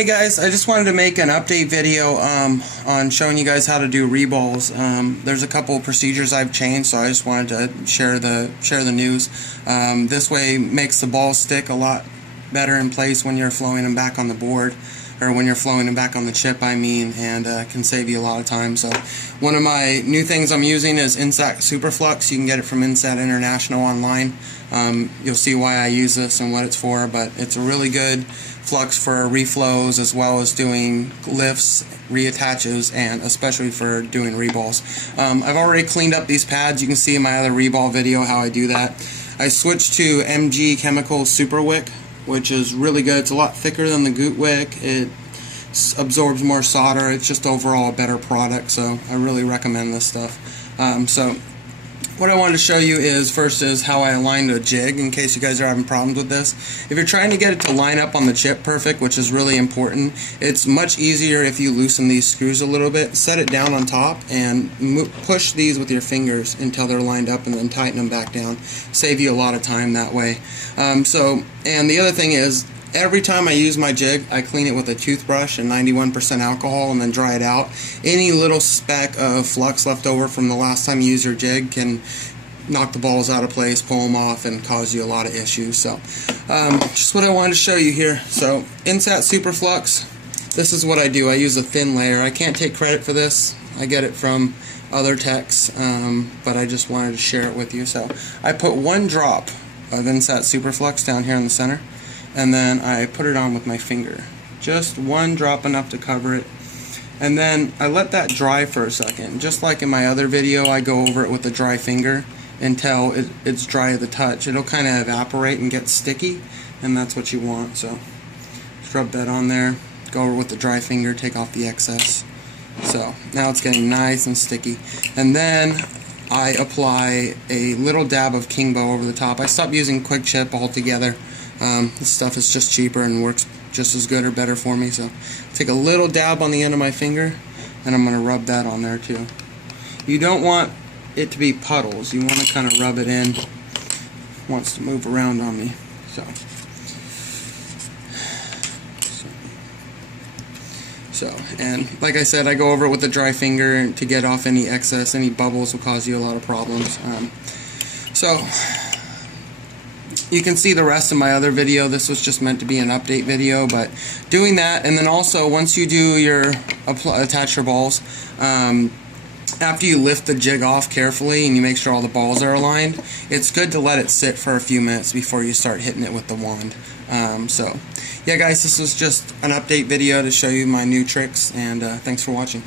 Hey guys, I just wanted to make an update video on showing you guys how to do reballs. There's a couple of procedures I've changed, so I just wanted to share the news. This way makes the balls stick a lot better in place when you're flowing them back on the board, or when you're flowing them back on the chip, I mean, and can save you a lot of time. So one of my new things I'm using is Insat Super Flux. You can get it from Insat International online. You'll see why I use this and what it's for, but it's a really good flux for reflows as well as doing lifts, reattaches, and especially for doing reballs. I've already cleaned up these pads. You can see in my other reball video how I do that. I switched to MG Chemical Super Wick, which is really good. It's a lot thicker than the Goot Wick. It absorbs more solder. It's just overall a better product, so I really recommend this stuff. So what I wanted to show you is first is how I aligned a jig, in case you guys are having problems with this. If you're trying to get it to line up on the chip perfect, which is really important, it's much easier if you loosen these screws a little bit, set it down on top, and push these with your fingers until they're lined up, and then tighten them back down. Save you a lot of time that way. And the other thing is, every time I use my jig, I clean it with a toothbrush and 91% alcohol and then dry it out. Any little speck of flux left over from the last time you used your jig can knock the balls out of place, pull them off, and cause you a lot of issues. So just what I wanted to show you here. So Insat Super Flux, this is what I do. I use a thin layer. I can't take credit for this. I get it from other techs, but I just wanted to share it with you. So I put one drop of Insat Super Flux down here in the center, and then I put it on with my finger. Just one drop, enough to cover it. And then I let that dry for a second. Just like in my other video, I go over it with a dry finger until it's dry to the touch. It'll kind of evaporate and get sticky, and that's what you want. So just rub that on there, go over with the dry finger, take off the excess. So now it's getting nice and sticky. And then I apply a little dab of King Bow over the top. I stopped using Quick Chip altogether. This stuff is just cheaper and works just as good or better for me. So take a little dab on the end of my finger, and I'm going to rub that on there too. You don't want it to be puddles. You want to kind of rub it in. It wants to move around on me. So, and like I said, I go over it with a dry finger to get off any excess. Any bubbles will cause you a lot of problems. So you can see the rest of my other video. This was just meant to be an update video, but doing that, and then also once you do your attach your balls, after you lift the jig off carefully and you make sure all the balls are aligned, it's good to let it sit for a few minutes before you start hitting it with the wand. So yeah guys, this was just an update video to show you my new tricks, and thanks for watching.